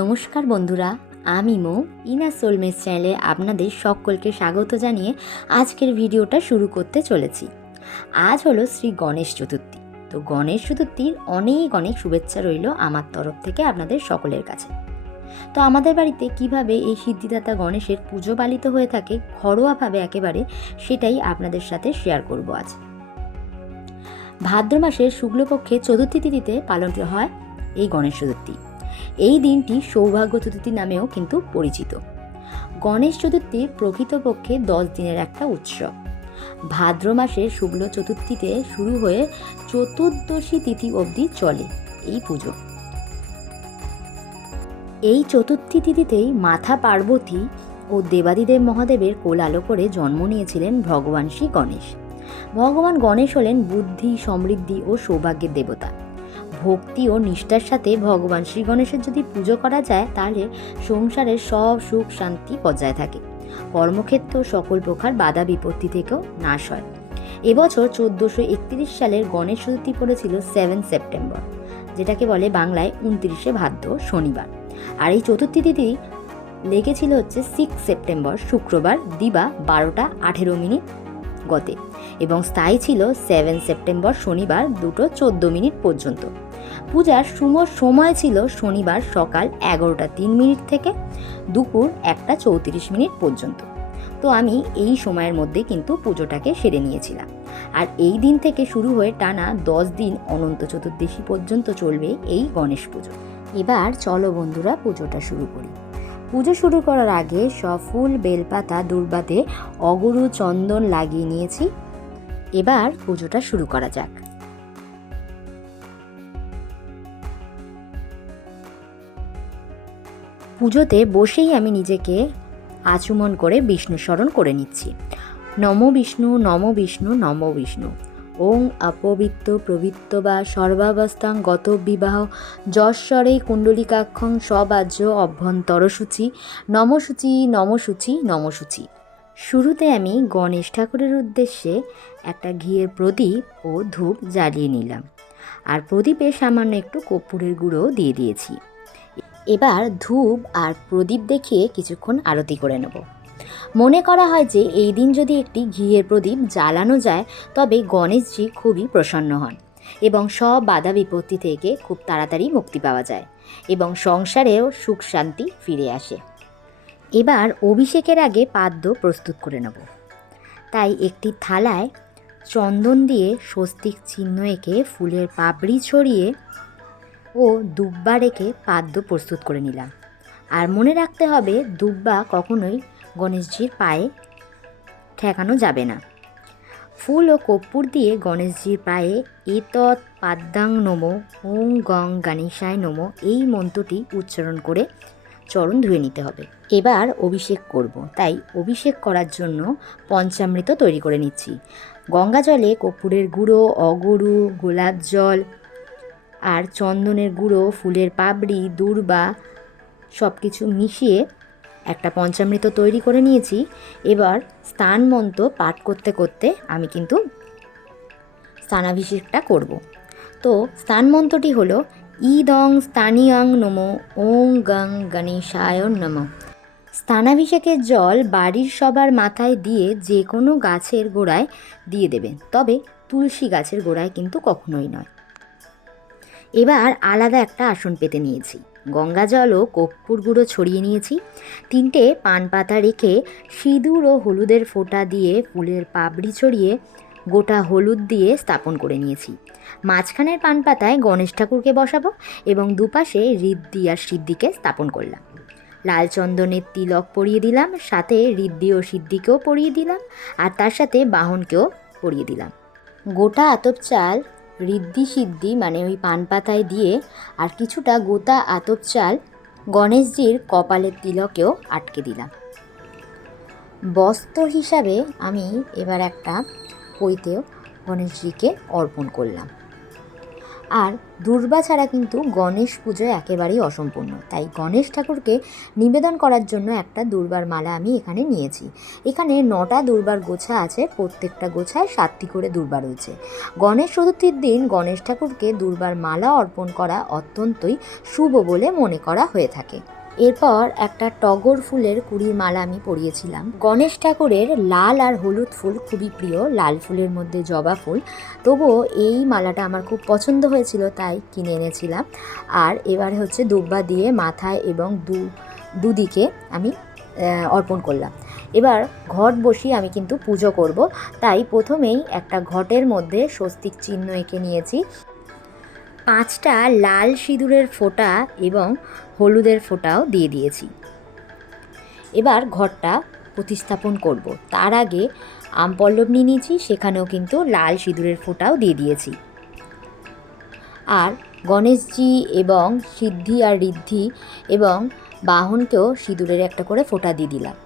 নমস্কার বন্ধুরা, আমি মৌ ইনার সোলমেটস চ্যানেলে আপনাদের সকলকে স্বাগত জানিয়ে আজকের ভিডিওটা শুরু করতে চলেছি। আজ হলো শ্রী গণেশ চতুর্থী। তো গণেশ চতুর্থীর অনেক অনেক শুভেচ্ছা রইল আমার তরফ থেকে আপনাদের সকলের কাছে। তো আমাদের বাড়িতে কিভাবে এই সিদ্ধিদাতা গণেশের পুজো পালিত হয়ে থাকে ঘরোয়াভাবে একেবারে, সেটাই আপনাদের সাথে শেয়ার করব আজ। ভাদ্র মাসের শুক্লপক্ষে চতুর্থী তিথিতে পালন হয় এই গণেশ চতুর্থী। এই দিনটি সৌভাগ্য চতুর্থী নামেও কিন্তু পরিচিত। গণেশ চতুর্থী প্রকৃতপক্ষে 10 দিনের একটা উৎসব। ভাদ্র মাসের শুক্ল চতুর্থীতে শুরু হয়ে চতুর্দশী তিথি অবধি চলে এই পুজো। এই চতুর্থী তিথিতেই মাতা পার্বতী ও দেবাদিদেব মহাদেবের কোল আলো করে জন্ম নিয়েছিলেন ভগবান শ্রী গণেশ। ভগবান গণেশ হলেন বুদ্ধি, সমৃদ্ধি ও সৌভাগ্যের দেবতা। ভক্তি ও নিষ্ঠার সাথে ভগবান শ্রী গণেশের যদি পুজো করা যায় তাহলে সংসারের সব সুখ শান্তি বজায় থাকে। কর্মক্ষেত্র সকল প্রকার বাধা বিপত্তি থেকেও নাশ হয়। এবছর 1431 সালের গণেশ চতুর্থী পড়েছিল 7 সেপ্টেম্বর, যেটাকে বলে বাংলায় 29শে ভাদ্র শনিবার। আর এই চতুর্থী তিথি লেগেছিল হচ্ছে 6 সেপ্টেম্বর শুক্রবার দিবা 12টা 18 মিনিট গতে, এবং স্থায়ী ছিল 7 সেপ্টেম্বর শনিবার 2:14 মিনিট পর্যন্ত। পূজার সময় ছিল শনিবার সকাল 11টা 3 মিনিট থেকে দুপুর 1টা 34 মিনিট পর্যন্ত। তো আমি এই সময়ের মধ্যে কিন্তু পুজোটাকে সেরে নিয়েছিলাম। আর এই দিন থেকে শুরু হয়ে টানা 10 দিন অনন্ত চতুর্দশী পর্যন্ত চলবে এই গণেশ পুজো। এবার চলো বন্ধুরা পুজোটা শুরু করি। পুজো শুরু করার আগে সব ফুল, বেলপাতা, দুর্বাতে অগরু, চন্দন লাগিয়ে নিয়েছি। এবার পুজোটা শুরু করা যাক। পুজোতে বসেই আমি নিজেকে আচমন করে বিষ্ণু স্মরণ করে নিচ্ছি। নমো বিষ্ণু, নমো বিষ্ণু, নমো বিষ্ণু। ওং অপবিত্ত প্রবৃত্ত বা সর্বাবস্থাং গত বিবাহ যশ্বরে কুণ্ডলিকাক্ষং সবাজ্য অভ্যন্তর সূচি নমসূচি নমসূচি নমসূচি। শুরুতে আমি গণেশ ঠাকুরের উদ্দেশ্যে একটা ঘিয়ের প্রদীপ ও ধূপ জ্বালিয়ে নিলাম, আর প্রদীপে সামান্য একটু কর্পূরের গুঁড়ো দিয়ে দিয়েছি। এবার ধূপ আর প্রদীপ দেখিয়ে কিছুক্ষণ আরতি করে নেব। মনে করা হয় যে এই দিন যদি একটি ঘিয়ের প্রদীপ জ্বালানো যায় তবে গণেশজি খুবই প্রসন্ন হন এবং সব বাধা বিপত্তি থেকে খুব তাড়াতাড়ি মুক্তি পাওয়া যায় এবং সংসারেও সুখ শান্তি ফিরে আসে। এবার অভিষেকের আগে পাদ্য প্রস্তুত করে নেব। তাই একটি থালায় চন্দন দিয়ে স্বস্তিক চিহ্ন এঁকে ফুলের পাপড়ি ছড়িয়ে ও দুব্বা রেখে পাদ্য প্রস্তুত করে নিলাম। আর মনে রাখতে হবে দুব্বা কখনোই গণেশজির পায়ে ঠেকানো যাবে না। ফুল ও কর্পূর দিয়ে গণেশজির পায়ে এতৎ পাদ্যাং নমো ওং গং গণেশায় নমো এই মন্ত্রটি উচ্চারণ করে চরণ ধুয়ে নিতে হবে। এবার অভিষেক করব, তাই অভিষেক করার জন্য পঞ্চামৃত তৈরি করে নিচ্ছি। গঙ্গা জলে কর্পূরের গুঁড়ো, অগরু, গোলাপ জল আর চন্দনের গুঁড়ো, ফুলের পাপড়ি, দূর্বা সব কিছু মিশিয়ে একটা পঞ্চামৃত তৈরি করে নিয়েছি। এবার স্নান মন্ত্র পাঠ করতে করতে আমি কিন্তু স্নানাভিষেকটা করব। তো স্নান মন্ত্রটি হলো ইদং স্থানীয়ং নমো ওং গং গণেশায় নমঃ। স্নানাভিষেকের জল বাড়ির সবার মাথায় দিয়ে যে কোনো গাছের গোড়ায় দিয়ে দেবেন, তবে তুলসী গাছের গোড়ায় কিন্তু কখনোই নয়। এবার আলাদা একটা আসন পেতে নিয়েছি। গঙ্গা জল ও কর্পূর গুঁড়ো ছড়িয়ে নিয়েছি। 3টে পান পাতা রেখে সিঁদুর ও হলুদের ফোঁটা দিয়ে ফুলের পাপড়ি ছড়িয়ে গোটা হলুদ দিয়ে স্থাপন করে নিয়েছি। মাঝখানের পান পাতায় গণেশ ঠাকুরকে বসাবো এবং দুপাশে ঋদ্ধি আর সিদ্ধিকে স্থাপন করলাম। লাল চন্দনের তিলক পরিয়ে দিলাম, সাথে ঋদ্ধি ও সিদ্ধিকেও পরিয়ে দিলাম, আর তার সাথে বাহনকেও পরিয়ে দিলাম। গোটা আতপ চাল ঋদ্ধি সিদ্ধি মানে ওই পান পাতায় দিয়ে আর কিছুটা গোটা আতপ চাল গণেশজির কপালের তিলকেও আটকে দিলাম। বস্ত্র হিসাবে আমি এবার একটা পৈতেও গণেশজিকে অর্পণ করলাম। আর দুর্বা ছাড়া কিন্তু গণেশ পুজো একেবারেই অসম্পূর্ণ, তাই গণেশ ঠাকুরকে নিবেদন করার জন্য একটা দুর্বার মালা আমি এখানে নিয়েছি। এখানে 9টা দুর্বার গোছা আছে, প্রত্যেকটা গোছায় 7টি করে দুর্বা রয়েছে। গণেশ চতুর্থীর দিন গণেশ ঠাকুরকে দুর্বার মালা অর্পণ করা অত্যন্তই শুভ বলে মনে করা হয়ে থাকে। এরপর একটা টগর ফুলের কুড়ির মালা আমি পরিয়েছিলাম। গণেশ ঠাকুরের লাল আর হলুদ ফুল খুবই প্রিয়, লাল ফুলের মধ্যে জবা ফুল, তবুও এই মালাটা আমার খুব পছন্দ হয়েছিল তাই কিনে এনেছিলাম। আর এবার হচ্ছে দুব্বা দিয়ে মাথায় এবং দুদিকে আমি অর্পণ করলাম। এবার ঘট বসিয়ে আমি কিন্তু পুজো করব, তাই প্রথমেই একটা ঘটের মধ্যে স্বস্তিক চিহ্ন এঁকে নিয়েছি। 5টা লাল সিঁদুরের ফোঁটা এবং হলুদের ফোঁটাও দিয়ে দিয়েছি। এবার ঘরটা প্রতিস্থাপন করব, তার আগে আমপল্লব নিয়ে নিয়েছি, সেখানেও কিন্তু লাল সিঁদুরের ফোঁটাও দিয়ে দিয়েছি। আর গণেশজি এবং সিদ্ধি আর ঋদ্ধি এবং বাহনকেও সিঁদুরের একটা করে ফোঁটা দিয়ে দিলাম।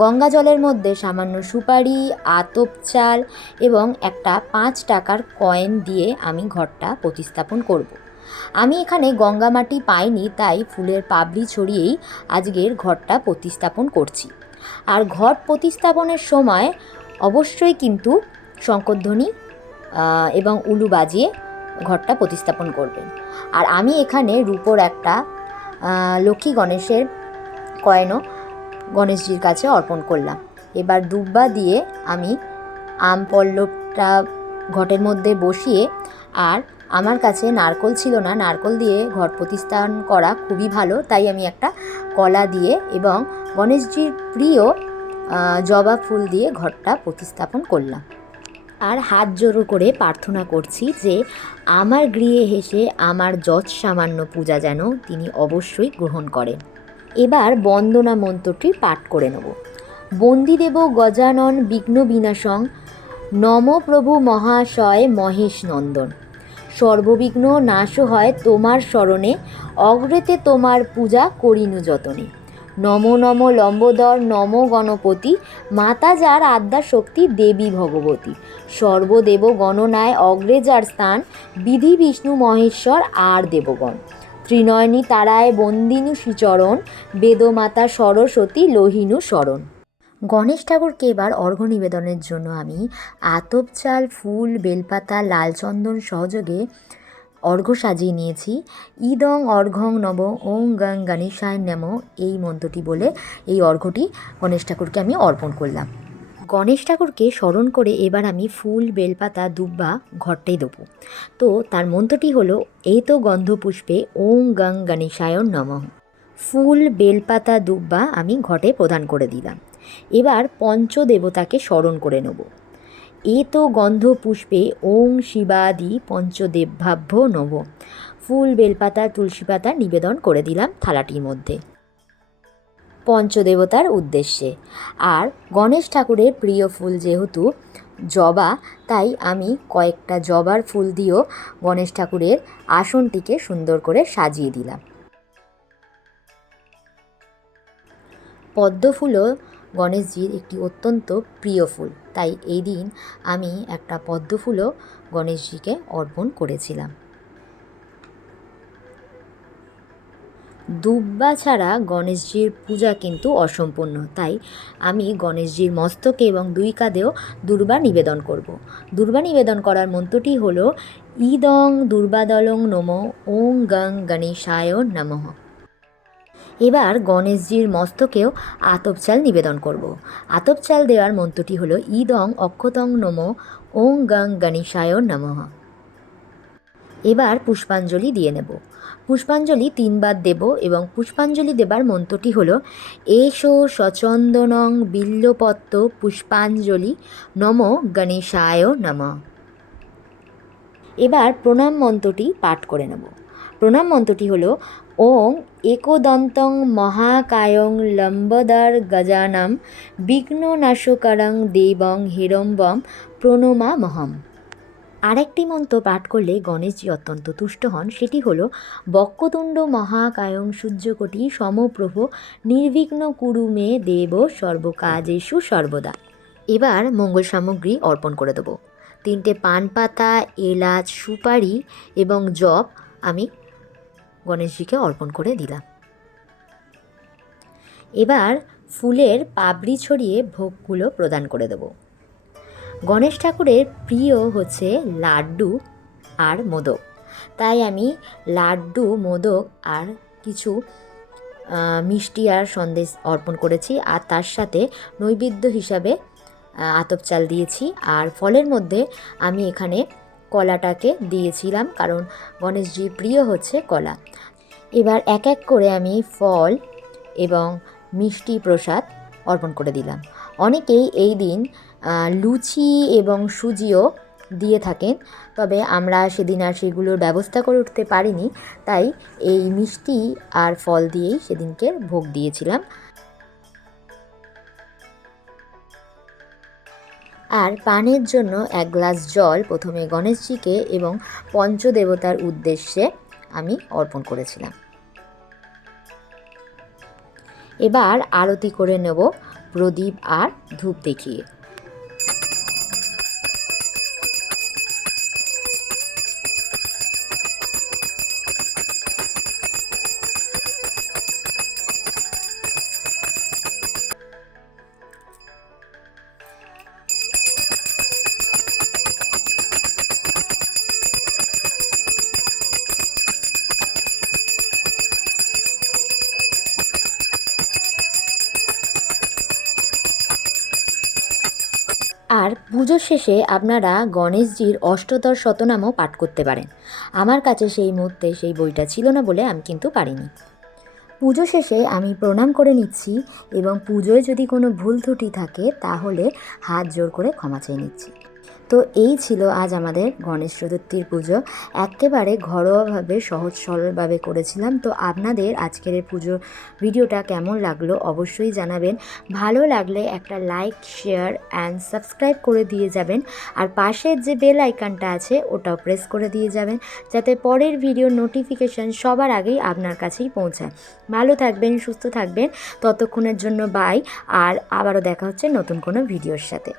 গঙ্গা জলের মধ্যে সামান্য সুপারি, আতপ চাল এবং একটা 5 টাকার কয়েন দিয়ে আমি ঘরটা প্রতিস্থাপন করব। আমি এখানে গঙ্গা মাটি পাইনি, তাই ফুলের পাপড়ি ছড়িয়েই আজকের ঘরটা প্রতিস্থাপন করছি। আর ঘট প্রতিস্থাপনের সময় অবশ্যই কিন্তু শঙ্করধ্বনি এবং উলু বাজিয়ে ঘরটা প্রতিস্থাপন করবেন। আর আমি এখানে রূপোর একটা লক্ষ্মী গণেশের কয়েনও গণেশজির কাছে অর্পণ করলাম। এবার দুব্বা দিয়ে আমি আম পল্লবটা ঘটের মধ্যে বসিয়ে, আর আমার কাছে নারকোল ছিল না, নারকোল দিয়ে ঘট প্রতিস্থাপন করা খুবই ভালো, তাই আমি একটা কলা দিয়ে এবং গণেশজির প্রিয় জবা ফুল দিয়ে ঘরটা প্রতিস্থাপন করলাম। আর হাত জোড়ো করে প্রার্থনা করছি যে আমার গৃহে এসে আমার যৎ সামান্য পূজা যেন তিনি অবশ্যই গ্রহণ করেন। এবার বন্দনা মন্ত্রটি পাঠ করে নেব। বন্দিদেব গজানন বিঘ্ন বিনাশং, নম প্রভু মহাশয় মহেশ নন্দন। সর্ববিঘ্ন নাশ হয় তোমার স্মরণে, অগ্রেতে তোমার পূজা করিনু যতনে। নম নম লম্বোদর নম গণপতি, মাতা যার আদ্যা শক্তি দেবী ভগবতী। সর্বদেব গণনায় অগ্রে যার স্থান, বিধি বিষ্ণু মহেশ্বর আর দেবগণ। ত্রিনয়নী তারায় বন্দিনু শ্রীচরণ, বেদমাতা সরস্বতী লোহিনু শরণ। গণেশ ঠাকুরকে এবার অর্ঘ্য নিবেদনের জন্য আমি আতপ চাল, ফুল, বেলপাতা, লাল চন্দন সহযোগে অর্ঘ্য সাজিয়ে নিয়েছি। ইদং অর্ঘ্যং নব ওং গং গণেশায় নমঃ, এই মন্ত্রটি বলে এই অর্ঘ্যটি গণেশ ঠাকুরকে আমি অর্পণ করলাম। গণেশ ঠাকুরকে স্মরণ করে এবার আমি ফুল, বেলপাতা, দুব্বা ঘরটাই দেবো। তো তার মন্ত্রটি হলো এই তো গন্ধপুষ্পে ওং গং গণেশায় নমঃ। ফুল, বেলপাতা, দুব্বা আমি ঘটে প্রদান করে দিলাম। এবার পঞ্চদেবতাকে স্মরণ করে নেব। এ তো গন্ধ পুষ্পে ওং শিবাদি পঞ্চদেবভাভ্য নব। ফুল, বেলপাতা, তুলসী পাতা নিবেদন করে দিলাম থালাটির মধ্যে পঞ্চদেবতার উদ্দেশ্যে। আর গণেশ ঠাকুরের প্রিয় ফুল যেহেতু জবা, তাই আমি কয়েকটা জবার ফুল দিয়েও গণেশ ঠাকুরের আসনটিকে সুন্দর করে সাজিয়ে দিলাম। পদ্ম ফুলও গণেশজির একটি অত্যন্ত প্রিয় ফুল, তাই এই দিন আমি একটা পদ্ম ফুলও গণেশজিকে অর্পণ করেছিলাম। দুব্বা ছাড়া গণেশজির পূজা কিন্তু অসম্পূর্ণ, তাই আমি গণেশজির মস্তকে এবং 2 কাঁধেও দুর্বা নিবেদন করব। দুর্বা নিবেদন করার মন্ত্রটি হলো ইদং দুর্বাদলং নমঃ ওং গং গণেশায় নমঃ। এবার গণেশজির মস্তকেও আতপ চাল নিবেদন করব। আতপ চাল দেওয়ার মন্ত্রটি হলো ইদং অক্ষতং নমঃ ওং গং গণেশায় নমঃ। এবার পুষ্পাঞ্জলি দিয়ে নেব। পুষ্পাঞ্জলি 3 বার দেব এবং পুষ্পাঞ্জলি দেবার মন্ত্রটি হলো এষো সচন্দনং বিল্লপত্র পুষ্পাঞ্জলি নম গণেশায় নমঃ। এবার প্রণাম মন্ত্রটি পাঠ করে নেব। প্রণাম মন্ত্রটি হলো ওং একদন্তং মহাকায়ং লম্বদার গজানম বিঘ্ননাশকরং দেবং হিরম্বম প্রণমামহম। আরেকটি মন্ত্র পাঠ করলে গণেশজি অত্যন্ত তুষ্ট হন, সেটি হলো বক্রতুণ্ড মহাকায়ং সূর্যকোটি সমপ্রভ নির্বিঘ্ন কুরু মে দেব সর্বকাজেষু সর্বদা। এবার মঙ্গল সামগ্রী অর্পণ করে দেবো। 3টে পান পাতা, এলাচ, সুপারি এবং জব আমি গণেশজিকে অর্পণ করে দিলাম। এবার ফুলের পাপড়ি ছড়িয়ে ভোগগুলো প্রদান করে দেব। গণেশ ঠাকুরের প্রিয় হচ্ছে লাড্ডু আর মোদক, তাই আমি লাড্ডু, মোদক আর কিছু মিষ্টি আর সন্দেশ অর্পণ করেছি। আর তার সাথে নৈবেদ্য হিসাবে আতপ চাল দিয়েছি। আর ফলের মধ্যে আমি এখানে কলাটাকে দিয়েছিলাম, কারণ গণেশজির প্রিয় হচ্ছে কলা। এবার এক এক করে আমি ফল এবং মিষ্টি প্রসাদ অর্পণ করে দিলাম। অনেকেই এই দিন লুচি এবং সুজিও দিয়ে থাকেন, তবে আমরা সেদিন আর সেগুলোর ব্যবস্থা করে উঠতে পারিনি, তাই এই মিষ্টি আর ফল দিয়েই সেদিনকে ভোগ দিয়েছিলাম। আর পানের জন্য 1 গ্লাস জল প্রথমে গণেশজিকে এবং পঞ্চদেবতার উদ্দেশ্যে আমি অর্পণ করেছিলাম। এবার আরতি করে নেব প্রদীপ আর ধূপ দেখিয়ে। আর পুজোর শেষে আপনারা গণেশজির অষ্টদশ শতনামও পাঠ করতে পারেন। আমার কাছে সেই মুহূর্তে সেই বইটা ছিল না বলে আমি কিন্তু পারিনি। পুজো শেষে আমি প্রণাম করে নিচ্ছি এবং পুজোয় যদি কোনো ভুল ত্রুটি থাকে তাহলে হাত জোর করে ক্ষমা চেয়ে নিচ্ছি। তো এই ছিল আজ আমাদের গণেশ চতুর্থীর পুজো। একেবারে ঘরোয়াভাবে সহজ সরলভাবে করেছিলাম। তো আপনাদের আজকের এই পুজোর ভিডিওটা কেমন লাগলো অবশ্যই জানাবেন। ভালো লাগলে একটা লাইক, শেয়ার অ্যান্ড সাবস্ক্রাইব করে দিয়ে যাবেন। আর পাশের যে বেল আইকনটা আছে ওটাও প্রেস করে দিয়ে যাবেন, যাতে পরের ভিডিওর নোটিফিকেশান সবার আগেই আপনার কাছেই পৌঁছায়। ভালো থাকবেন, সুস্থ থাকবেন, ততক্ষণের জন্য বাই। আর আবারও দেখা হচ্ছে নতুন কোনো ভিডিওর সাথে।